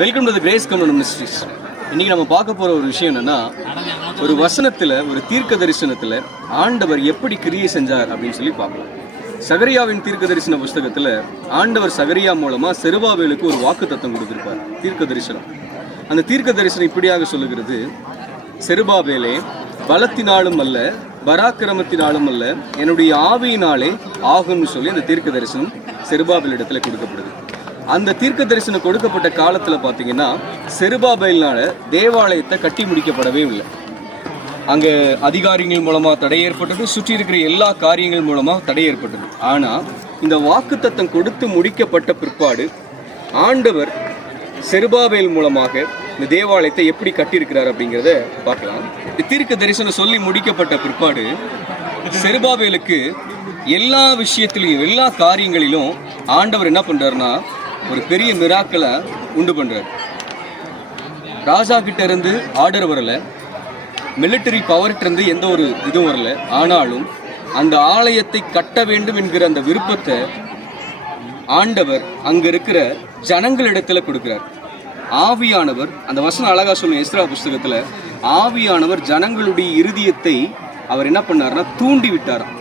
Welcome to the grace community ministries. இன்னைக்கு நம்ம பார்க்க போற ஒரு விஷயம் என்னன்னா, ஒரு வசனத்துல, ஒரு தீர்க்க தரிசனத்துல ஆண்டவர் எப்படி கிரியை செஞ்சார் அப்படின்னு சொல்லி பார்க்கலாம். சகரியாவின் தீர்க்க தரிசன புஸ்தகத்துல ஆண்டவர் சகரியா மூலமா செருபாபேலுக்கு ஒரு வாக்கு தத்தம் கொடுத்திருப்பார். தீர்க்க தரிசனம். அந்த தீர்க்க தரிசனம் இப்படியாக சொல்லுகிறது: செருபாபேலே, பலத்தினாலும் அல்ல, பராக்கிரமத்தினாலும் அல்ல, என்னுடைய ஆவியினாலே ஆகும்னு சொல்லி அந்த தீர்க்க தரிசனம் செருபாபேல் இடத்துல கொடுக்கப்படுது. அந்த தீர்க்க தரிசனம் கொடுக்கப்பட்ட காலத்தில் பார்த்தீங்கன்னா, செருபாபேலினால தேவாலயத்தை கட்டி முடிக்கப்படவே இல்லை. அங்கே அதிகாரிகள் மூலமாக தடை ஏற்பட்டது, சுற்றி இருக்கிற எல்லா காரியங்கள் மூலமாக தடை ஏற்பட்டது. ஆனால் இந்த வாக்குத்தத்தம் கொடுத்து முடிக்கப்பட்ட பிற்பாடு ஆண்டவர் செருபாபேல் மூலமாக இந்த தேவாலயத்தை எப்படி கட்டியிருக்கிறார் அப்படிங்கிறத பார்க்கலாம். இந்த தீர்க்க தரிசனம் சொல்லி முடிக்கப்பட்ட பிற்பாடு செருபாபேலுக்கு எல்லா விஷயத்திலையும், எல்லா காரியங்களிலும் ஆண்டவர் என்ன பண்ணுறாருன்னா, ஒரு பெரிய மிராக்களை உண்டு பண்ணுறார். ராஜா கிட்ட இருந்து ஆர்டர் வரல, மிலிட்டரி பவர்கிட்ட இருந்து எந்த ஒரு இதுவும் வரல. ஆனாலும் அந்த ஆலயத்தை கட்ட வேண்டும் என்கிற அந்த விருப்பத்தை ஆண்டவர் அங்க இருக்கிற ஜனங்களிடத்துல கொடுக்கிறார். ஆவியானவர், அந்த வசனம் அழகா சொல்லும் எஸ்ரா புஸ்தகத்துல, ஆவியானவர் ஜனங்களுடைய இருதயத்தை அவர் என்ன பண்ணார்னா தூண்டி விட்டாராம்,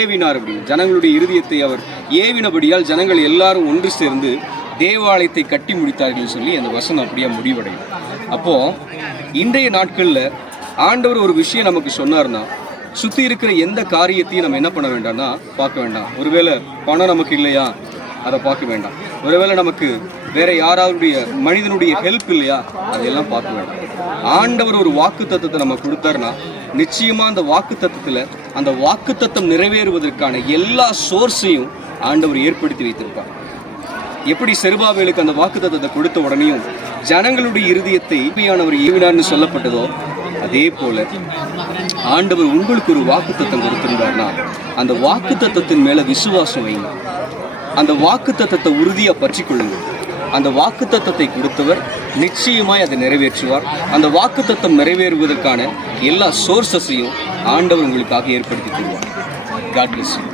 ஏவினார் அப்படின்னு. ஜனங்களுடைய இருதயத்தை அவர் ஏவினபடியால் ஜனங்கள் எல்லாரும் ஒன்று சேர்ந்து தேவாலயத்தை கட்டி முடித்தார்கள் சொல்லி அந்த வசனம் அப்படியே முடிவடையும். அப்போ இன்றைய நாட்கள்ல ஆண்டவர் ஒரு விஷயம் நமக்கு சொன்னார்னா, சுத்தி இருக்கிற எந்த காரியத்தையும் நம்ம என்ன பண்ண வேண்டாம்னா பார்க்க வேண்டாம். ஒருவேளை பணம் நமக்கு இல்லையா, அதை பார்க்க வேண்டாம். ஒருவேளை நமக்கு வேற யாராவுடைய மனிதனுடைய ஹெல்ப் இல்லையா, அதையெல்லாம் பார்க்க வேண்டாம். ஆண்டவர் ஒரு வாக்கு தத்தத்தை நம்ம கொடுத்தாருன்னா, நிச்சயமா அந்த வாக்கு தத்தத்துல அந்த வாக்கு தத்தம் நிறைவேறுவதற்கான எல்லா சோர்ஸையும் ஆண்டவர் ஏற்படுத்தி வைத்திருப்பார். எப்படி செருபாபேலுக்கு அந்த வாக்கு தத்தத்தை கொடுத்த உடனேயும் ஜனங்களுடைய இருதயத்தை ஆவியானவர் ஏவினார்னு சொல்லப்பட்டதோ, அதே போல ஆண்டவர் உங்களுக்கு ஒரு வாக்கு தத்தம் கொடுத்திருந்தார்னா, அந்த வாக்கு தத்தத்தின் மேல விசுவாசம் வைங்க. அந்த வாக்கு தத்தத்தை உறுதியா பற்றி கொள்ளுங்க. அந்த வாக்கு தத்தத்தை கொடுத்தவர் நிச்சயமாய் அதை நிறைவேற்றுவார். அந்த வாக்கு தத்தம் நிறைவேறுவதற்கான எல்லா சோர்சஸையும் ஆண்டவர் உங்களுக்காக ஏற்படுத்தி தருவார். God bless you.